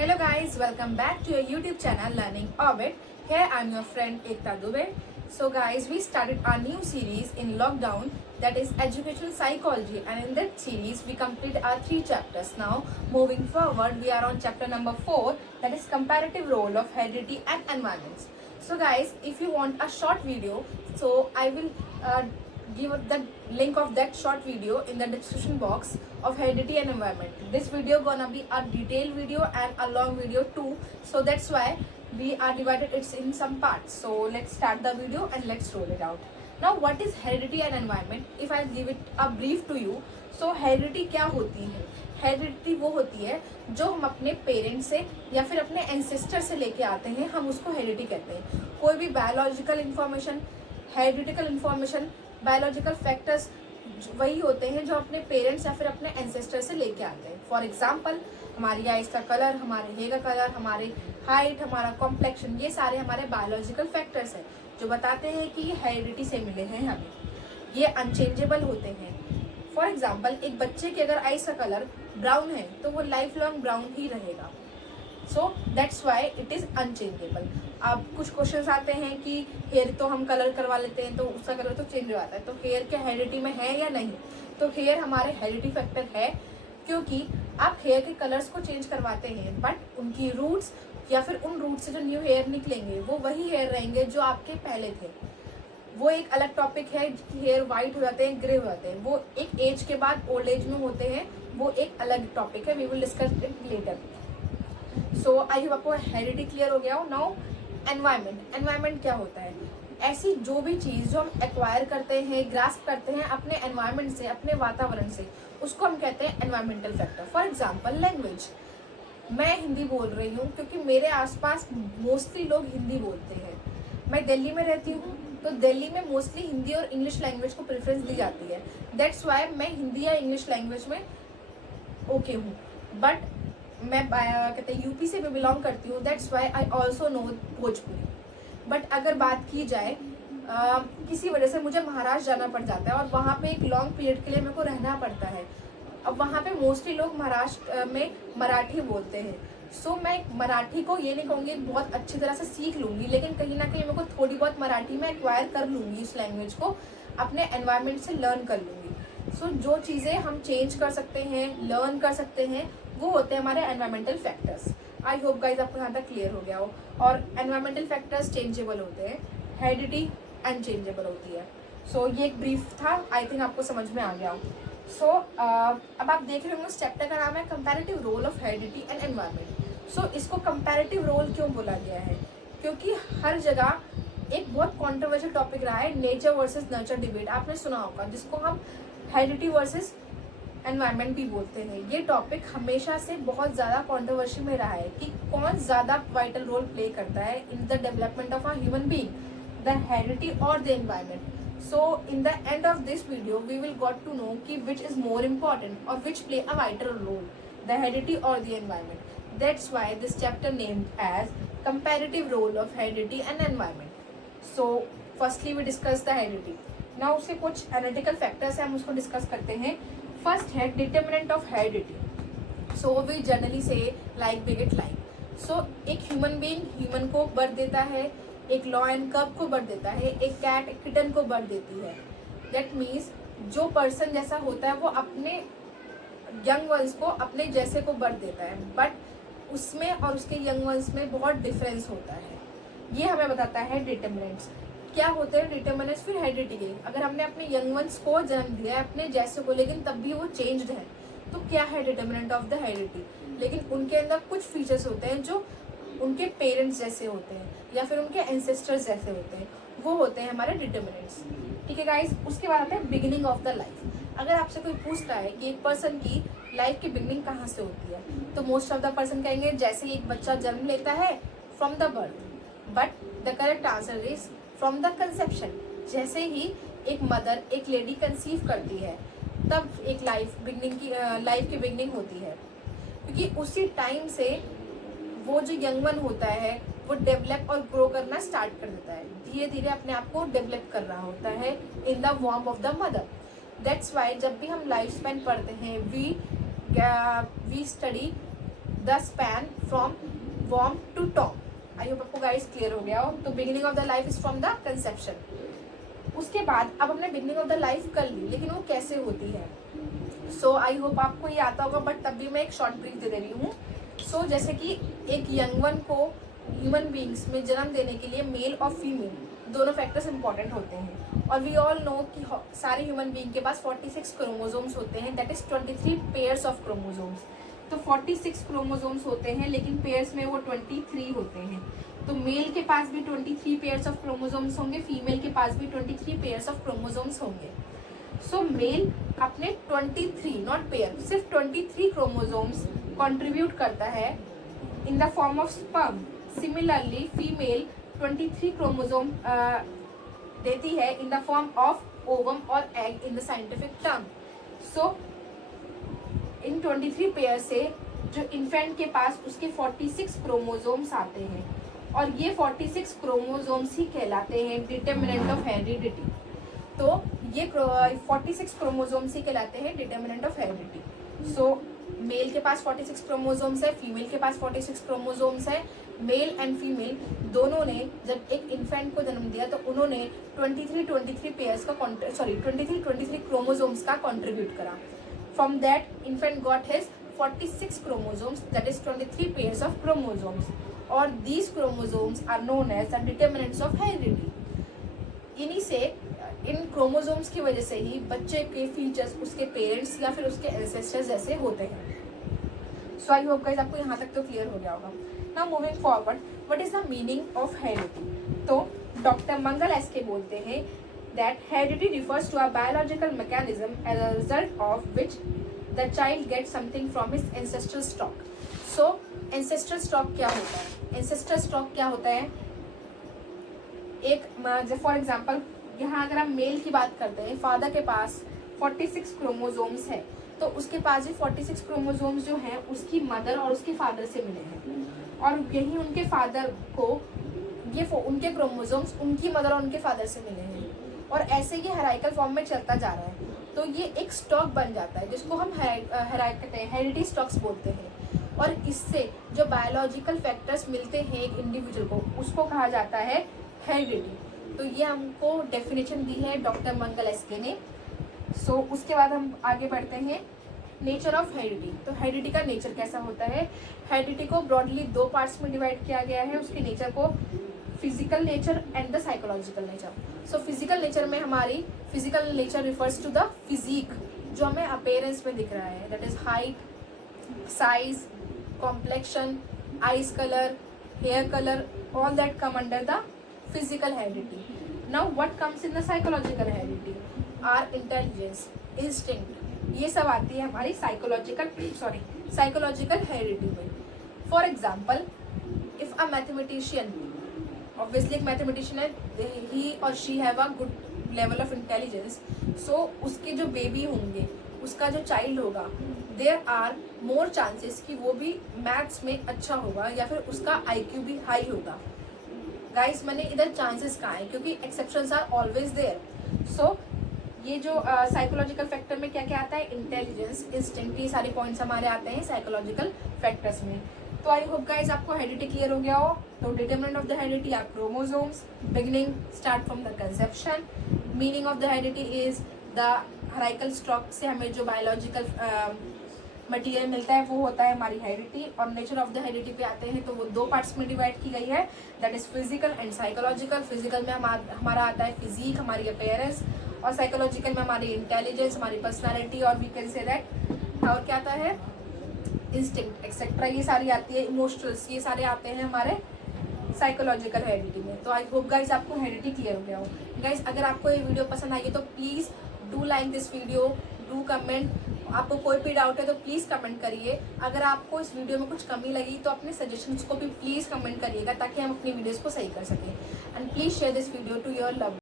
Hello guys, welcome back to your YouTube channel Learning Orbit. Here I am your friend Ekta Dubey. So guys, we started our new series in lockdown, that is educational psychology, and in that series we completed our 3 chapters. Now moving forward, we are on chapter number 4, that is comparative role of heredity and environments. So guys, if you want a short video, so I will give the link of that short video in the description box of heredity and environment. This video gonna be a detailed video and a long video too, so that's why we are divided it in some parts. So let's start the video and let's roll it out. Now what is heredity and environment? If I give it a brief to you, so heredity क्या होती है? Heredity वो होती है जो हम अपने parents से या फिर अपने एंसेस्टर से लेके आते हैं, हम उसको हेरिडिटी कहते हैं. कोई भी biological information, hereditical information, biological factors वही होते हैं जो अपने पेरेंट्स या फिर अपने एंसेस्टर से लेके आते हैं. फॉर एग्जांपल, हमारी आइज का कलर, हमारे हेयर का कलर, हमारे हाइट, हमारा कॉम्प्लेक्शन, ये सारे हमारे बायोलॉजिकल फैक्टर्स हैं जो बताते हैं कि ये हेरिडिटी से मिले हैं हमें. ये अनचेंजेबल होते हैं. फॉर एग्जाम्पल, एक बच्चे के अगर आइज का कलर ब्राउन है तो वो लाइफ लॉन्ग ब्राउन ही रहेगा. So that's why it is unchangeable. अब कुछ क्वेश्चंस आते हैं कि हेयर तो हम कलर करवा लेते हैं तो उसका कलर तो चेंज हो जाता है, तो हेयर क्या हेरिडिटी में है या नहीं? तो हेयर हमारे हेरिडिटी फैक्टर है, क्योंकि आप हेयर के कलर्स को चेंज करवाते हैं बट उनकी रूट्स या फिर उन रूट्स से जो न्यू हेयर निकलेंगे वो वही हेयर रहेंगे जो आपके पहले थे. वो एक अलग टॉपिक है. हेयर वाइट हो जाते हैं, ग्रे हो जाते हैं, वो एक एज के बाद ओल्ड एज में होते हैं, वो एक अलग टॉपिक है. We will discuss it later. So I hope आपको हेरिडिटी क्लियर हो गया हो. Now environment. एनवायरमेंट क्या होता है? ऐसी जो भी चीज़ जो हम एक्वायर करते हैं, ग्रास्प करते हैं अपने एनवायरमेंट से, अपने वातावरण से, उसको हम कहते हैं environmental factor. For example, language. मैं हिंदी बोल रही हूँ क्योंकि मेरे आसपास मोस्टली लोग हिंदी बोलते हैं. मैं दिल्ली में रहती हूँ तो दिल्ली में मोस्टली हिंदी और इंग्लिश लैंग्वेज को प्रेफरेंस दी जाती है. दैट्स वाई मैं हिंदी या इंग्लिश लैंग्वेज में ओके हूँ. बट मैं कहते हैं यूपी से भी बिलोंग करती हूँ. That's why I also know Bhojpuri. But अगर बात की जाए किसी वजह से मुझे महाराष्ट्र जाना पड़ जाता है और वहाँ पे एक लॉन्ग पीरियड के लिए मेरे को रहना पड़ता है. अब वहाँ पे मोस्टली लोग महाराष्ट्र में मराठी बोलते हैं. सो मैं मराठी को ये नहीं कहूँगी बहुत अच्छी तरह से सीख लूँगी, लेकिन कहीं ना कहीं मेरे को थोड़ी बहुत मराठी में एक्वायर कर लूँगी. इस लैंग्वेज को अपने एनवायरनमेंट से लर्न कर लूँगी. सो जो चीज़ें हम चेंज कर सकते हैं, लर्न कर सकते हैं, वो होते हैं हमारे environmental factors. I hope guys आपको यहाँ तक क्लियर हो गया हो. और एनवायरमेंटल फैक्टर्स चेंजेबल होते हैं, हेरिडिटी अनचेंजेबल होती है. सो ये एक ब्रीफ था, आई थिंक आपको समझ में आ गया हो. सो अब आप देख रहे होंगे, इस चैप्टर का नाम है comparative role of heredity and environment. So इसको कंपैरेटिव रोल क्यों बोला गया है? क्योंकि हर जगह एक बहुत कॉन्ट्रोवर्शियल टॉपिक रहा है, नेचर वर्सेस नर्चर डिबेट. आपने सुना होगा, जिसको हम हेरिडिटी वर्सेस एनवायरनमेंट भी बोलते हैं. ये टॉपिक हमेशा से बहुत ज़्यादा कॉन्ट्रोवर्सी में रहा है कि कौन ज़्यादा वाइटल रोल प्ले करता है in the development of a human being, the heredity और the environment. So in the end of this video, we will got to know कि which is more important or which play a vital role, the heredity or the environment. That's why this chapter named as comparative role of heredity and environment. So firstly we discuss the heredity. Now उसके कुछ analytical factors हैं, हम उसको discuss करते हैं. First है determinant of heredity. So we generally say like beget like. So एक human being human को birth देता है, एक लॉयन कब को बर्थ देता है, एक कैट एक किटन को बर्थ देती है. दैट मीन्स जो पर्सन जैसा होता है वो अपने यंग वंस को अपने जैसे को बर्थ देता है, बट उसमें और उसके यंग वंस में बहुत डिफरेंस होता है. ये हमें बताता है डिटर्मिनेंट्स. क्या होते हैं डिटर्मिनेंट्स? फिर हेरिडिटी के, अगर हमने अपने यंग वंस को जन्म दिया है अपने जैसे को, लेकिन तब भी वो चेंज्ड है, तो क्या है डिटर्मिनेंट ऑफ द हेरिडिटी? लेकिन उनके अंदर कुछ फीचर्स होते हैं जो उनके पेरेंट्स जैसे होते हैं या फिर उनके एंसेस्टर्स जैसे होते हैं, वो होते हैं हमारे डिटर्मिनेंट्स. ठीक है गाइस. उसके बाद आता है बिगिनिंग ऑफ द लाइफ. अगर आपसे कोई पूछता है कि एक पर्सन की लाइफ की बिगिनिंग कहाँ से होती है, तो मोस्ट ऑफ द पर्सन कहेंगे जैसे ही एक बच्चा जन्म लेता है, from the birth. But the correct answer is from the conception. जैसे ही एक मदर एक लेडी कंसीव करती है, तब एक लाइफ की बिगिनिंग होती है, क्योंकि उसी टाइम से वो जो यंग वन होता है वो डेवलप और ग्रो करना स्टार्ट कर देता है, धीरे धीरे अपने आप को डेवलप कर रहा होता है इन द वॉर्म of the mother. That's why जब भी हम लाइफ स्पैन पढ़ते हैं we study the span from वॉर्म टू टॉम। आई होप आपको गाइस क्लियर हो गया हो। तो beginning of the life is from the conception. उसके बाद अब हमने बिगिनिंग ऑफ द लाइफ कर ली, लेकिन वो कैसे होती है। सो आई होप आपको ये आता होगा, बट तब भी मैं एक शॉर्ट ब्रीफ दे रही हूँ। सो जैसे कि एक यंग वन को ह्यूमन बींग्स में जन्म देने के लिए मेल और फीमेल दोनों फैक्टर्स इंपॉर्टेंट होते हैं। और वी ऑल नो कि सारे ह्यूमन बींग के पास 46 क्रोमोसोम्स होते हैं, that is 23 pairs of chromosomes. तो 46 क्रोमोसोम्स होते हैं, लेकिन पेयर्स में वो 23 होते हैं। तो मेल के पास भी 23 पेयर्स ऑफ क्रोमोसोम्स होंगे, फीमेल के पास भी 23 पेयर्स ऑफ क्रोमोसोम्स होंगे। सो मेल अपने 23 नॉट पेयर, सिर्फ 23 क्रोमोसोम्स कंट्रीब्यूट करता है in the form of sperm. Similarly female 23 chromosome देती है in the form of ovum और egg in the scientific term. So in 23 pair से जो इन्फेंट के पास उसके 46 क्रोमोसोम्स आते हैं, और ये 46 क्रोमोसोम्स ही कहलाते हैं डिटर्मिनेंट ऑफ हेरिडिटी। तो ये 46 क्रोमोसोम्स ही कहलाते हैं determinant of heredity. So male के पास 46 क्रोमोसोम्स है, फीमेल के पास 46 क्रोमोसोम्स है। मेल एंड फीमेल दोनों ने जब एक इन्फेंट को जन्म दिया तो उन्होंने 23 पेयर्स का 23 क्रोमोसोम्स का कॉन्ट्रीब्यूट करा। From that infant got his 46 chromosomes, that is 23 pairs of chromosomes, or these chromosomes are known as the determinants of heredity. इन्हीं से इन क्रोमोसोम्स की वजह से ही बच्चे के फीचर्स उसके पेरेंट्स या फिर उसके एंसेस्टर्स जैसे होते हैं। सो आई होप गाइस आपको यहाँ तक तो क्लियर हो गया होगा। Now moving forward, what is the meaning of heredity. तो डॉक्टर मंगल एसके बोलते हैं that heredity refers to a biological mechanism as a result of which the child gets something from his ancestral stock. So ancestral stock क्या होता है? ancestral stock क्या होता है? एक फॉर एग्जाम्पल यहाँ अगर हम मेल की बात करते हैं, फादर के पास 46 क्रोमोसोम्स है, तो उसके पास भी 46 क्रोमोसोम्स जो हैं उसकी मदर और उसके फादर से मिले हैं, और यही उनके फादर को ये उनके क्रोमोसोम्स उनकी मदर और उनके फादर से मिले हैं, और ऐसे ये हेराइकल फॉर्म में चलता जा रहा है। तो ये एक स्टॉक बन जाता है जिसको हम कहते हैं हेरिडिटी स्टॉक्स बोलते हैं, और इससे जो बायोलॉजिकल फैक्टर्स मिलते हैं एक इंडिविजुअल को उसको कहा जाता है हेरिडिटी। तो ये हमको डेफिनेशन दी है डॉक्टर मंगल एसके ने। सो उसके बाद हम आगे बढ़ते हैं नेचर ऑफ हेरिडिटी। तो हेरिडिटी का नेचर कैसा होता है? हेरिडिटी को ब्रॉडली 2 पार्ट्स में डिवाइड किया गया है, उसके नेचर को physical nature and the psychological nature. So physical nature में हमारी physical nature refers to the physique, जो हमें अपेयरेंस में दिख रहा है, that is height, size, complexion, eyes colour, hair colour, all that come under the physical heredity. Now what comes in the psychological heredity are intelligence, instinct, ये सब आती है हमारी साइकोलॉजिकल हेरिडिटी में। For example if a mathematician, obviously एक mathematician है, he और she have a good level of intelligence, so उसके जो बेबी होंगे, उसका जो चाइल्ड होगा, देयर आर मोर चांसेस कि वो भी मैथ्स में अच्छा होगा या फिर उसका IQ भी हाई होगा। गाइस मैंने इधर चांसेस कहा है क्योंकि एक्सेप्शंस आर ऑलवेज देयर। सो ये जो साइकोलॉजिकल फैक्टर में क्या क्या आता है, इंटेलिजेंस, इंस्टिंक्ट, ये सारे पॉइंट्स हमारे आते हैं साइकोलॉजिकल फैक्टर्स में। तो आई होप गाइस आपको हेरिडिटी क्लियर हो गया हो। तो determinant of the heredity are chromosomes, beginning start from the conception, meaning of the heredity is the hereditary stock से हमें जो बायोलॉजिकल मटेरियल मिलता है वो होता है हमारी हेरिडिटी। और नेचर ऑफ द हेरिडिटी पे आते हैं तो वो 2 पार्ट्स में डिवाइड की गई है, that is physical and psychological. Physical में हमारा आता है फिजिक, हमारी अपीयरेंस, और साइकोलॉजिकल में हमारी इंटेलिजेंस, हमारी पर्सनालिटी, और वी कैन से दैट और क्या आता है इंस्टिंक्ट एक्सेट्रा, ये सारी आती है, इमोशनल्स, ये सारे आते हैं हमारे साइकोलॉजिकल हेरिडिटी में। तो आई होप गाइस आपको हेरिडिटी क्लियर हो गया हो। गाइस अगर आपको ये वीडियो पसंद आई है तो please do like this video, do comment. आपको कोई भी डाउट है तो प्लीज़ कमेंट करिए। अगर आपको इस वीडियो में कुछ कमी लगी तो अपने सजेशंस को भी प्लीज़ कमेंट करिएगा ताकि हम अपनी वीडियोज़ को सही कर सकें। And please share this video to your love